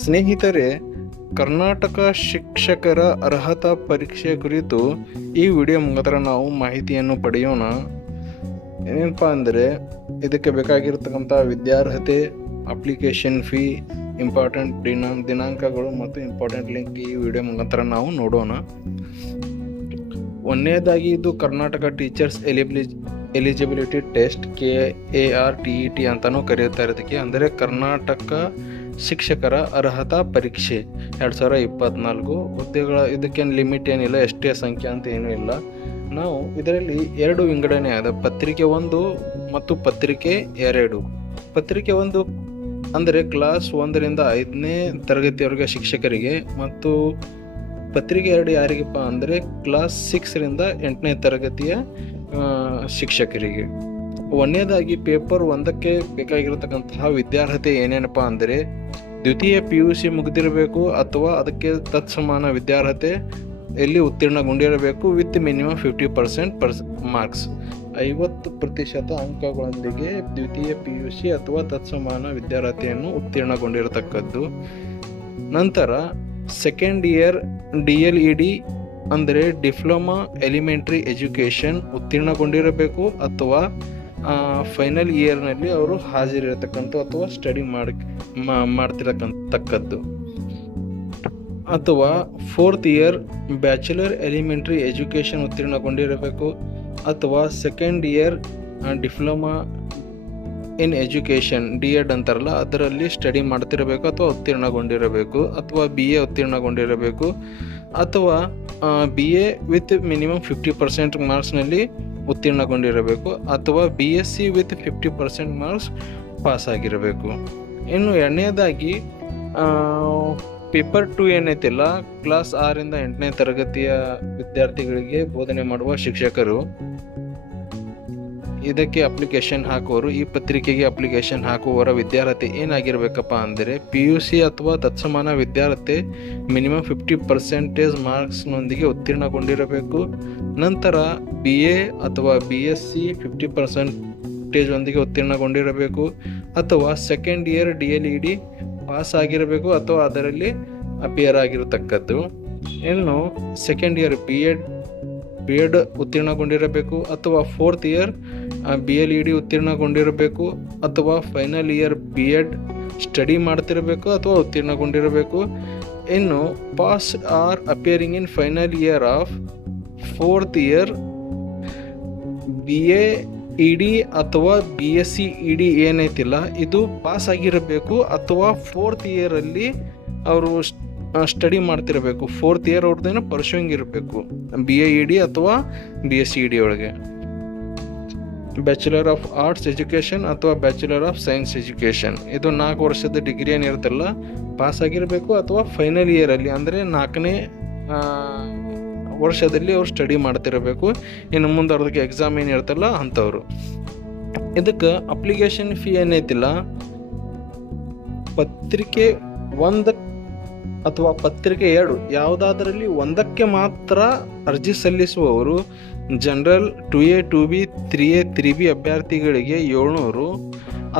ಸ್ನೇಹಿತರೆ, ಕರ್ನಾಟಕ ಶಿಕ್ಷಕರ ಅರ್ಹತಾ ಪರೀಕ್ಷೆ ಕುರಿತು ಈ ವಿಡಿಯೋ ಮುಖಾಂತರ ನಾವು ಮಾಹಿತಿಯನ್ನು ಪಡೆಯೋಣ. ಏನಪ್ಪ ಅಂದರೆ, ಇದಕ್ಕೆ ಬೇಕಾಗಿರ್ತಕ್ಕಂಥ ವಿದ್ಯಾರ್ಹತೆ, ಅಪ್ಲಿಕೇಶನ್ ಫೀ, ಇಂಪಾರ್ಟೆಂಟ್ ದಿನಾಂಕಗಳು ಮತ್ತು ಇಂಪಾರ್ಟೆಂಟ್ ಲಿಂಕ್ ಈ ವಿಡಿಯೋ ಮುಖಾಂತರ ನಾವು ನೋಡೋಣ. ಒಂದನೇದಾಗಿ ಇದು Karnataka teachers eligibility test, KARTET ಅಂತಲೂ ಕರೆಯುತ್ತಾರೆ. ಇದಕ್ಕೆ ಅಂದರೆ ಕರ್ನಾಟಕ ಶಿಕ್ಷಕರ ಅರ್ಹತಾ ಪರೀಕ್ಷೆ 2024 ಹುದ್ದೆಗಳ. ಇದಕ್ಕೇನು ಲಿಮಿಟ್ ಏನಿಲ್ಲ, ಎಷ್ಟೇ ಸಂಖ್ಯೆ ಅಂತ ಏನೂ ಇಲ್ಲ. ನಾವು ಇದರಲ್ಲಿ 2 ವಿಂಗಡಣೆ ಆದ, ಪತ್ರಿಕೆ 1 ಮತ್ತು ಪತ್ರಿಕೆ 2. ಪತ್ರಿಕೆ 1 ಅಂದರೆ ಕ್ಲಾಸ್ 1ರಿಂದ 5ನೇ ತರಗತಿಯವರೆಗೆ ಶಿಕ್ಷಕರಿಗೆ, ಮತ್ತು ಪತ್ರಿಕೆ 2 ಯಾರಿಗಪ್ಪ ಅಂದರೆ ಕ್ಲಾಸ್ 6ರಿಂದ 8ನೇ ತರಗತಿಯ ಶಿಕ್ಷಕರಿಗೆ. ಒಂದನೇದಾಗಿ ಪೇಪರ್ 1ಕ್ಕೆ ಬೇಕಾಗಿರತಕ್ಕಂತಹ ವಿದ್ಯಾರ್ಹತೆ ಏನೇನಪ್ಪ ಅಂದರೆ ದ್ವಿತೀಯ PUC ಮುಗಿದಿರಬೇಕು ಅಥವಾ ಅದಕ್ಕೆ ತತ್ಸಮಾನ ವಿದ್ಯಾರ್ಹತೆ ಎಲ್ಲಿ ಉತ್ತೀರ್ಣಗೊಂಡಿರಬೇಕು ವಿತ್ ಮಿನಿಮಮ್ 50% ಮಾರ್ಕ್ಸ್. 50% ಅಂಕಗಳೊಂದಿಗೆ ದ್ವಿತೀಯ PUC ಅಥವಾ ತತ್ಸಮಾನ ವಿದ್ಯಾರ್ಹತೆಯನ್ನು ಉತ್ತೀರ್ಣಗೊಂಡಿರತಕ್ಕದ್ದು. ನಂತರ ಸೆಕೆಂಡ್ ಇಯರ್ DLED ಅಂದರೆ ಡಿಪ್ಲೊಮಾ ಎಲಿಮೆಂಟ್ರಿ ಎಜುಕೇಷನ್ ಉತ್ತೀರ್ಣಗೊಂಡಿರಬೇಕು, ಅಥವಾ ಫೈನಲ್ ಇಯರ್ನಲ್ಲಿ ಅವರು ಹಾಜರಿರತಕ್ಕಂಥ ಅಥವಾ ಸ್ಟಡಿ ಮಾಡ್ತಿರತಕ್ಕದ್ದು. ಅಥವಾ 4th year bachelor elementary education ಉತ್ತೀರ್ಣಗೊಂಡಿರಬೇಕು, ಅಥವಾ second year diploma in education DED ಅಂತಾರಲ್ಲ ಅದರಲ್ಲಿ ಸ್ಟಡಿ ಮಾಡ್ತಿರಬೇಕು ಅಥವಾ ಉತ್ತೀರ್ಣಗೊಂಡಿರಬೇಕು, ಅಥವಾ BA ಉತ್ತೀರ್ಣಗೊಂಡಿರಬೇಕು, ಅಥವಾ BA ವಿತ್ ಮಿನಿಮಮ್ 50% ಮಾರ್ಕ್ಸ್ನಲ್ಲಿ ಉತ್ತೀರ್ಣಗೊಂಡಿರಬೇಕು, ಅಥವಾ BSc ವಿತ್ 50% ಮಾರ್ಕ್ಸ್ ಪಾಸ್ ಆಗಿರಬೇಕು. ಇನ್ನು ಎರಡನೇದಾಗಿ ಪೇಪರ್ 2 ಏನೈತಿಲ್ಲ, ಕ್ಲಾಸ್ 6ರಿಂದ 8ನೇ ತರಗತಿಯ ವಿದ್ಯಾರ್ಥಿಗಳಿಗೆ ಬೋಧನೆ ಮಾಡುವ ಶಿಕ್ಷಕರು, ಇದಕ್ಕೆ ಅಪ್ಲಿಕೇಶನ್ ಹಾಕುವವರು, ಈ ಪತ್ರಿಕೆಗೆ ಅಪ್ಲಿಕೇಶನ್ ಹಾಕುವವರ ವಿದ್ಯಾರ್ಹತೆ ಏನಾಗಿರಬೇಕಪ್ಪ ಅಂದರೆ PUC ಅಥವಾ ತತ್ಸಮಾನ ವಿದ್ಯಾರ್ಹತೆ ಮಿನಿಮಮ್ 50% ಮಾರ್ಕ್ಸ್ನೊಂದಿಗೆ ಉತ್ತೀರ್ಣಗೊಂಡಿರಬೇಕು. ನಂತರ BA ಅಥವಾ BSc 50% ಒಂದಿಗೆ ಉತ್ತೀರ್ಣಗೊಂಡಿರಬೇಕು, ಅಥವಾ ಸೆಕೆಂಡ್ ಇಯರ್ DLED ಪಾಸ್ ಆಗಿರಬೇಕು ಅಥವಾ ಅದರಲ್ಲಿ ಅಪಿಯರ್ ಆಗಿರತಕ್ಕದ್ದು. ಇನ್ನು ಸೆಕೆಂಡ್ ಇಯರ್ B.Ed ಉತ್ತೀರ್ಣಗೊಂಡಿರಬೇಕು, ಅಥವಾ 4th ಇಯರ್ BLED ಉತ್ತೀರ್ಣಗೊಂಡಿರಬೇಕು, ಅಥವಾ ಫೈನಲ್ ಇಯರ್ B.Ed ಸ್ಟಡಿ ಮಾಡ್ತಿರಬೇಕು ಅಥವಾ ಉತ್ತೀರ್ಣಗೊಂಡಿರಬೇಕು. ಇನ್ನು pass or appearing in final year of 4th year BA-ED ಅಥವಾ BSc ED ಏನೈತಿಲ್ಲ ಇದು ಪಾಸ್ ಆಗಿರಬೇಕು, ಅಥವಾ 4th ಇಯರಲ್ಲಿ ಅವರು ಸ್ಟಡಿ ಮಾಡ್ತಿರಬೇಕು. 4th ಇಯರ್ ಅವ್ರದ್ದೇನೋ ಪರ್ಶುಯಿಂಗ್ ಇರಬೇಕು BA-ED ಅಥವಾ BSc ED ಒಳಗೆ. ಬ್ಯಾಚುಲರ್ ಆಫ್ ಆರ್ಟ್ಸ್ ಎಜುಕೇಷನ್ ಅಥವಾ ಬ್ಯಾಚುಲರ್ ಆಫ್ ಸೈನ್ಸ್ ಎಜುಕೇಷನ್, ಇದು 4 ವರ್ಷದ ಡಿಗ್ರಿ ಏನಿರುತ್ತಲ್ಲ ಪಾಸ್ ಆಗಿರಬೇಕು, ಅಥವಾ ಫೈನಲ್ ಇಯರಲ್ಲಿ ಅಂದರೆ 4ನೇ ವರ್ಷದಲ್ಲಿ ಅವ್ರು ಸ್ಟಡಿ ಮಾಡ್ತಿರಬೇಕು. ಇನ್ನು ಮುಂದೆ ಅವ್ರದಕ್ಕೆ ಎಕ್ಸಾಮ್ ಏನಿರುತ್ತಲ್ಲ ಅಂಥವ್ರು. ಇದಕ್ಕೆ ಅಪ್ಲಿಕೇಶನ್ ಫೀ ಏನೈತಿಲ್ಲ, ಪತ್ರಿಕೆ 1 ಅಥವಾ ಪತ್ರಿಕೆ 2 ಯಾವುದಾದರಲ್ಲಿ 1ಕ್ಕೆ ಮಾತ್ರ ಅರ್ಜಿ ಸಲ್ಲಿಸುವವರು general 2A 2B 3A 3B ಅಭ್ಯರ್ಥಿಗಳಿಗೆ 700,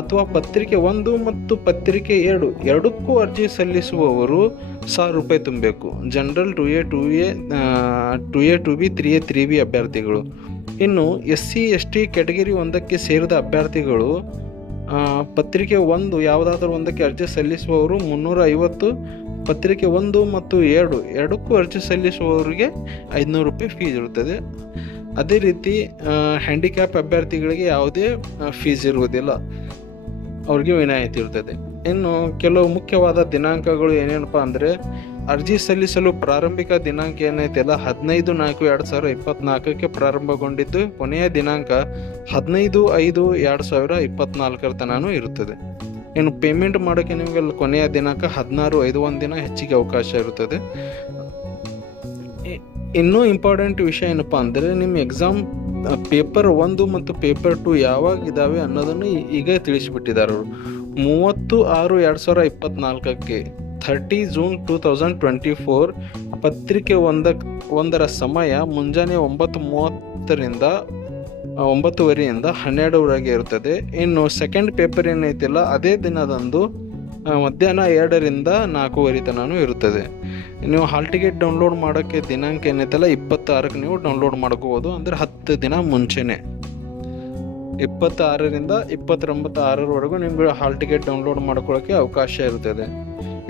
ಅಥವಾ ಪತ್ರಿಕೆ 1 ಮತ್ತು ಪತ್ರಿಕೆ 2 ಎರಡಕ್ಕೂ ಅರ್ಜಿ ಸಲ್ಲಿಸುವವರು 1000 ರೂಪಾಯಿ ತುಂಬಬೇಕು. General 2A 2B 3A 3B ಅಭ್ಯರ್ಥಿಗಳು. ಇನ್ನು SC ST ಕ್ಯಾಟಗರಿ 1ಕ್ಕೆ ಸೇರಿದ ಅಭ್ಯರ್ಥಿಗಳು ಪತ್ರಿಕೆ 1 ಯಾವುದಾದ್ರೂ 1ಕ್ಕೆ ಅರ್ಜಿ ಸಲ್ಲಿಸುವವರು 350, ಪತ್ರಿಕೆ 1 ಮತ್ತು 2 ಎರಡಕ್ಕೂ ಅರ್ಜಿ ಸಲ್ಲಿಸುವವರಿಗೆ 500 ರೂಪಾಯಿ ಫೀಸ್ ಇರುತ್ತದೆ. ಅದೇ ರೀತಿ ಹ್ಯಾಂಡಿಕ್ಯಾಪ್ ಅಭ್ಯರ್ಥಿಗಳಿಗೆ ಯಾವುದೇ ಫೀಸ್ ಇರುವುದಿಲ್ಲ, ಅವ್ರಿಗೆ ವಿನಾಯಿತಿ ಇರ್ತದೆ. ಇನ್ನು ಕೆಲವು ಮುಖ್ಯವಾದ ದಿನಾಂಕಗಳು ಏನೇನಪ್ಪ ಅಂದರೆ ಅರ್ಜಿ ಸಲ್ಲಿಸಲು ಪ್ರಾರಂಭಿಕ ದಿನಾಂಕ ಏನೈತಿಲ್ಲ 15/4/2024ಕ್ಕೆ ಪ್ರಾರಂಭಗೊಂಡಿದ್ದು ಕೊನೆಯ ದಿನಾಂಕ 15/5/2024 ತನಕ ಇರುತ್ತದೆ. ಇನ್ನು ಪೇಮೆಂಟ್ ಮಾಡೋಕ್ಕೆ ನಿಮಗೆ ಕೊನೆಯ ದಿನಾಂಕ 16/5 ಒಂದು ದಿನ ಹೆಚ್ಚಿಗೆ ಅವಕಾಶ ಇರುತ್ತದೆ. ಇನ್ನೂ ಇಂಪಾರ್ಟೆಂಟ್ ವಿಷಯ ಏನಪ್ಪ ಅಂದರೆ ನಿಮ್ಮ ಎಕ್ಸಾಮ್ ಪೇಪರ್ 1 ಮತ್ತು ಪೇಪರ್ 2 ಯಾವಾಗ ಇದ್ದಾವೆ ಅನ್ನೋದನ್ನು ಈಗ ತಿಳಿಸಿಬಿಟ್ಟಿದ್ದಾರೆ ಅವರು. 30/6/2024ಕ್ಕೆ 30 ಜೂನ್ 2024 ಪತ್ರಿಕೆ 1ರ ಸಮಯ ಮುಂಜಾನೆ 9:30ರಿಂದ 9:30 12 ಇರುತ್ತದೆ. ಇನ್ನು ಸೆಕೆಂಡ್ ಪೇಪರ್ ಏನೈತಿಲ್ಲ ಅದೇ ದಿನದಂದು ಮಧ್ಯಾಹ್ನ 2ರಿಂದ 4:30 ತನಕ ಇರುತ್ತದೆ. ನೀವು ಹಾಲ್ ಟಿಕೆಟ್ ಡೌನ್ಲೋಡ್ ಮಾಡೋಕ್ಕೆ ದಿನಾಂಕ ಏನೈತಲ್ಲ 26ಕ್ಕೆ ನೀವು ಡೌನ್ಲೋಡ್ ಮಾಡ್ಕೋಬೋದು. ಅಂದರೆ 10 ದಿನ ಮುಂಚೆನೇ 26ರಿಂದ 29/6ರವರೆಗೂ ನಿಮ್ಗೆ ಹಾಲ್ ಟಿಕೆಟ್ ಡೌನ್ಲೋಡ್ ಮಾಡ್ಕೊಳ್ಳೋಕ್ಕೆ ಅವಕಾಶ ಇರ್ತದೆ.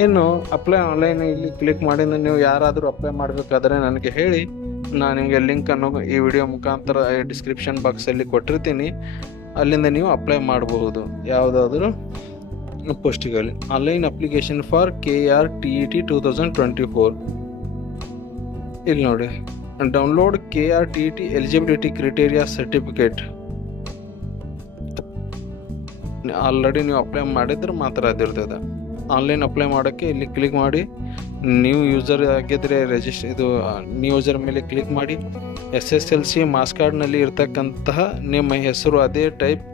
ಇನ್ನು ಅಪ್ಲೈ ಆನ್ಲೈನ್ ಇಲ್ಲಿ ಕ್ಲಿಕ್ ಮಾಡಿ ನೀವು ಯಾರಾದರೂ ಅಪ್ಲೈ ಮಾಡಬೇಕಾದ್ರೆ ನನಗೆ ಹೇಳಿ, ನಾನು ನಿಮಗೆ ಲಿಂಕನ್ನು ಈ ವಿಡಿಯೋ ಮುಖಾಂತರ ಡಿಸ್ಕ್ರಿಪ್ಷನ್ ಬಾಕ್ಸಲ್ಲಿ ಕೊಟ್ಟಿರ್ತೀನಿ. ಅಲ್ಲಿಂದ ನೀವು ಅಪ್ಲೈ ಮಾಡಬಹುದು ಯಾವುದಾದ್ರೂ ಪೋಸ್ಟಿಗಲ್ಲಿ. Online application for KRTET 2024. ಇಲ್ಲಿ ನೋಡಿ, download KRTET eligibility criteria certificate. Already ನೀವು ಅಪ್ಲೈ ಮಾಡಿದ್ರೆ ಮಾತ್ರ ಅದಿರ್ತದೆ. ಆನ್ಲೈನ್ ಅಪ್ಲೈ ಮಾಡೋಕ್ಕೆ ಇಲ್ಲಿ ಕ್ಲಿಕ್ ಮಾಡಿ, ನ್ಯೂ ಯೂಸರ್ ಆಗಿದ್ದರೆ ನ್ಯೂ ಯೂಸರ್ ಮೇಲೆ ಕ್ಲಿಕ್ ಮಾಡಿ. SSLC ಮಾರ್ಕ್ಸ್ ಕಾರ್ಡ್ನಲ್ಲಿ ಇರ್ತಕ್ಕಂತಹ ನಿಮ್ಮ ಹೆಸರು ಅದೇ ಟೈಪ್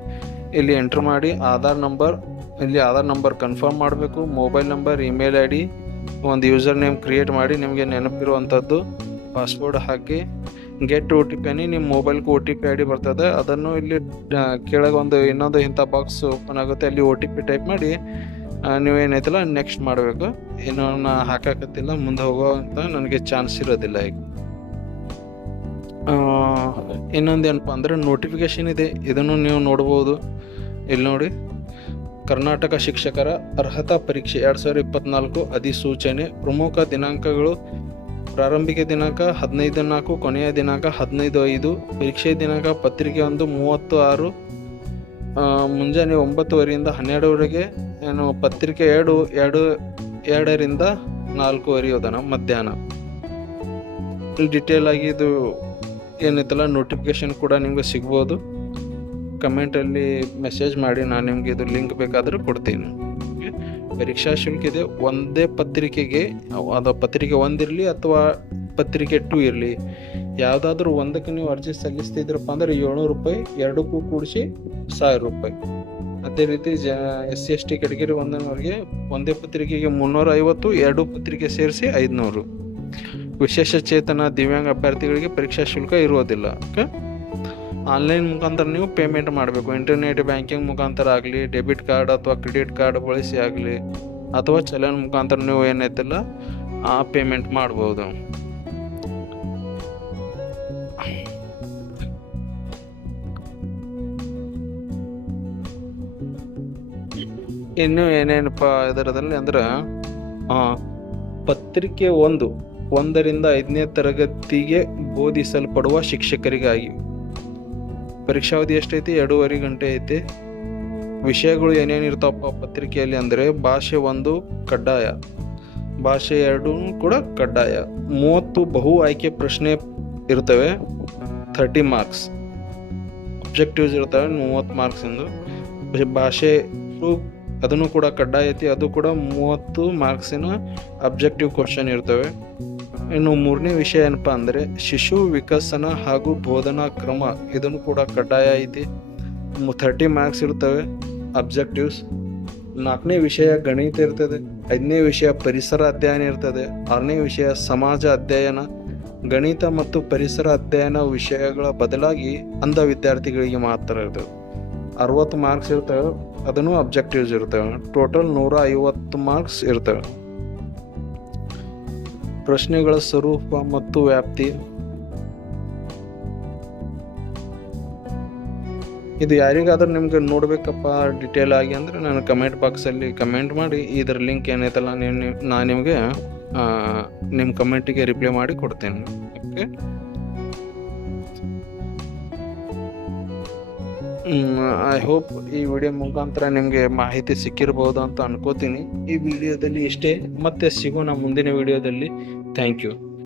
ಇಲ್ಲಿ ಎಂಟ್ರ್ ಮಾಡಿ. ಆಧಾರ್ ನಂಬರ್ ಕನ್ಫರ್ಮ್ ಮಾಡಬೇಕು. ಮೊಬೈಲ್ ನಂಬರ್, ಇಮೇಲ್ ID, ಒಂದು ಯೂಸರ್ ನೇಮ್ ಕ್ರಿಯೇಟ್ ಮಾಡಿ, ನಿಮಗೆ ನೆನಪಿರುವಂಥದ್ದು ಪಾಸ್ವರ್ಡ್ ಹಾಕಿ. ಗೆಟ್ OTP ನಿಮ್ಮ ಮೊಬೈಲ್ಗೆ OTP ID ಬರ್ತದೆ. ಅದನ್ನು ಇಲ್ಲಿ ಕೆಳಗೆ ಇನ್ನೊಂದು ಇಂಥ ಬಾಕ್ಸ್ ಓಪನ್ ಆಗುತ್ತೆ, ಅಲ್ಲಿ OTP ಟೈಪ್ ಮಾಡಿ ನೀವೇನೈತಲ್ಲ ನೆಕ್ಸ್ಟ್ ಮಾಡಬೇಕು. ಇನ್ನೂ ನಾ ಹಾಕಕತ್ತಿಲ್ಲ, ಮುಂದೆ ಹೋಗೋ ಅಂತ ನನಗೆ ಚಾನ್ಸ್ ಇರೋದಿಲ್ಲ. ಈಗ ಇನ್ನೊಂದು ಏನಪ್ಪ ಅಂದರೆ ನೋಟಿಫಿಕೇಷನ್ ಇದೆ, ಇದನ್ನು ನೀವು ನೋಡ್ಬೋದು. ಇಲ್ಲಿ ನೋಡಿ, ಕರ್ನಾಟಕ ಶಿಕ್ಷಕರ ಅರ್ಹತಾ ಪರೀಕ್ಷೆ 2024 ಅಧಿಸೂಚನೆ. ಪ್ರಮುಖ ದಿನಾಂಕಗಳು: ಪ್ರಾರಂಭಿಕ ದಿನಾಂಕ 15/4, ಕೊನೆಯ ದಿನಾಂಕ 15/5. ಪರೀಕ್ಷೆ ದಿನಾಂಕ: ಪತ್ರಿಕೆ 1 30/6 ಮುಂಜಾನೆ 9:30ರಿಂದ 12ವರೆಗೆ. ಪತ್ರಿಕೆ 2ರಿಂದ 4:30 ಮಧ್ಯಾಹ್ನ. ಡಿಟೇಲ್ ಆಗಿ ಇದು ಏನೈತಲ್ಲ ನೋಟಿಫಿಕೇಶನ್ ಕೂಡ ನಿಮ್ಗೆ ಸಿಗ್ಬೋದು. ಕಮೆಂಟಲ್ಲಿ ಮೆಸೇಜ್ ಮಾಡಿ, ನಾನು ನಿಮಗೆ ಇದು ಲಿಂಕ್ ಬೇಕಾದರೂ ಕೊಡ್ತೀನಿ. ಪರೀಕ್ಷಾ ಶುಲ್ಕ ಇದೆ. ಒಂದೇ ಪತ್ರಿಕೆಗೆ, ಅದು ಪತ್ರಿಕೆ 1 ಇರಲಿ ಅಥವಾ ಪತ್ರಿಕೆ 2 ಇರಲಿ, ಯಾವುದಾದ್ರೂ ಒಂದಕ್ಕೆ ನೀವು ಅರ್ಜಿ ಸಲ್ಲಿಸ್ತಿದ್ರಪ್ಪ ಅಂದರೆ 700 ರೂಪಾಯಿ, ಎರಡಕ್ಕೂ ಕೂಡಿಸಿ 1000 ರೂಪಾಯಿ. ಅದೇ ರೀತಿ SC/ST ಕೆಟಗರಿ ಒಂದವರೆಗೆ ಒಂದೇ ಪತ್ರಿಕೆಗೆ 350, ಎರಡು ಪತ್ರಿಕೆ ಸೇರಿಸಿ 500. ವಿಶೇಷ ಚೇತನ ದಿವ್ಯಾಂಗ ಅಭ್ಯರ್ಥಿಗಳಿಗೆ ಪರೀಕ್ಷಾ ಶುಲ್ಕ ಇರುವುದಿಲ್ಲ. ಓಕೆ, ಆನ್ಲೈನ್ ಮುಖಾಂತರ ನೀವು ಪೇಮೆಂಟ್ ಮಾಡಬೇಕು. ಇಂಟರ್ನೆಟ್ ಬ್ಯಾಂಕಿಂಗ್ ಮುಖಾಂತರ ಆಗಲಿ, ಡೆಬಿಟ್ ಕಾರ್ಡ್ ಅಥವಾ ಕ್ರೆಡಿಟ್ ಕಾರ್ಡ್ ಬಳಸಿ ಆಗಲಿ, ಅಥವಾ ಚಲನ್ ಮುಖಾಂತರ ನೀವು ಏನೈತಲ್ಲ ಆ ಪೇಮೆಂಟ್ ಮಾಡ್ಬೋದು. ಇನ್ನು ಏನೇನಪ್ಪ ಇದರದಲ್ಲಿ ಅಂದ್ರೆ, ಪತ್ರಿಕೆ 1ರಿಂದ 5ನೇ ತರಗತಿಗೆ ಬೋಧಿಸಲ್ಪಡುವ ಶಿಕ್ಷಕರಿಗಾಗಿ ಪರೀಕ್ಷಾವಧಿ ಎಷ್ಟೈತಿ? 2.5 ಗಂಟೆ ಐತಿ. ವಿಷಯಗಳು ಏನೇನಿರ್ತಾವಪ್ಪ ಪತ್ರಿಕೆಯಲ್ಲಿ ಅಂದರೆ, ಭಾಷೆ 1 ಕಡ್ಡಾಯ, ಭಾಷೆ 2 ಕೂಡ ಕಡ್ಡಾಯ. 30 ಬಹು ಆಯ್ಕೆ ಪ್ರಶ್ನೆ ಇರ್ತವೆ, 30 ಮಾರ್ಕ್ಸ್. ಅಬ್ಜೆಕ್ಟಿವ್ಸ್ ಇರ್ತವೆ 30 ಮಾರ್ಕ್ಸಿಂದು. ಭಾಷೆ 2 ಅದನ್ನು ಕೂಡ ಕಡ್ಡಾಯ ಐತಿ, ಅದು ಕೂಡ 30 ಮಾರ್ಕ್ಸಿನ ಅಬ್ಜೆಕ್ಟಿವ್ ಕ್ವಶನ್ ಇರ್ತವೆ. ಇನ್ನು 3ನೇ ವಿಷಯ ಏನಪ್ಪ ಅಂದರೆ, ಶಿಶು ವಿಕಸನ ಹಾಗೂ ಬೋಧನಾ ಕ್ರಮ, ಇದನ್ನು ಕೂಡ ಕಡ್ಡಾಯ ಐತಿ, 30 ಮಾರ್ಕ್ಸ್ ಇರ್ತವೆ ಅಬ್ಜೆಕ್ಟಿವ್ಸ್. 4ನೇ ವಿಷಯ ಗಣಿತ ಇರ್ತದೆ. 5ನೇ ವಿಷಯ ಪರಿಸರ ಅಧ್ಯಯನ ಇರ್ತದೆ. 6ನೇ ವಿಷಯ ಸಮಾಜ ಅಧ್ಯಯನ. ಗಣಿತ ಮತ್ತು ಪರಿಸರ ಅಧ್ಯಯನ ವಿಷಯಗಳ ಬದಲಾಗಿ ಅಂಧ ವಿದ್ಯಾರ್ಥಿಗಳಿಗೆ ಮಾತ್ರ ಇರ್ತವೆ. 60 ಮಾರ್ಕ್ಸ್ ಇರ್ತವೆ, ಅದನ್ನು ಅಬ್ಜೆಕ್ಟಿವ್ಸ್ ಇರ್ತವೆ. ಟೋಟಲ್ 150 ಮಾರ್ಕ್ಸ್ ಇರ್ತವೆ. ಪ್ರಶ್ನೆಗಳ ಸ್ವರೂಪ ಮತ್ತು ವ್ಯಾಪ್ತಿ, ಇದು ಯಾರಿಗಾದ್ರೂ ನಿಮ್ಗೆ ನೋಡ್ಬೇಕಪ್ಪ ಡಿಟೇಲ್ ಆಗಿ ಅಂದರೆ ನಾನು ಕಮೆಂಟ್ ಬಾಕ್ಸಲ್ಲಿ ಕಮೆಂಟ್ ಮಾಡಿ, ಇದರ ಲಿಂಕ್ ಏನೈತಲ್ಲ ನಾನು ನಿಮಗೆ ನಿಮ್ಮ ಕಮೆಂಟಿಗೆ ರಿಪ್ಲೈ ಮಾಡಿ ಕೊಡ್ತೇನೆ. ಓಕೆ, ಐ ಹೋಪ್ ಈ ವಿಡಿಯೋ ಮುಖಾಂತರ ನಿಮಗೆ ಮಾಹಿತಿ ಸಿಕ್ಕಿರ್ಬೋದು ಅಂತ ಅನ್ಕೋತೀನಿ. ಈ ವಿಡಿಯೋದಲ್ಲಿ ಇಷ್ಟೇ, ಮತ್ತೆ ಸಿಗೋಣ ಮುಂದಿನ ವಿಡಿಯೋದಲ್ಲಿ. Thank you.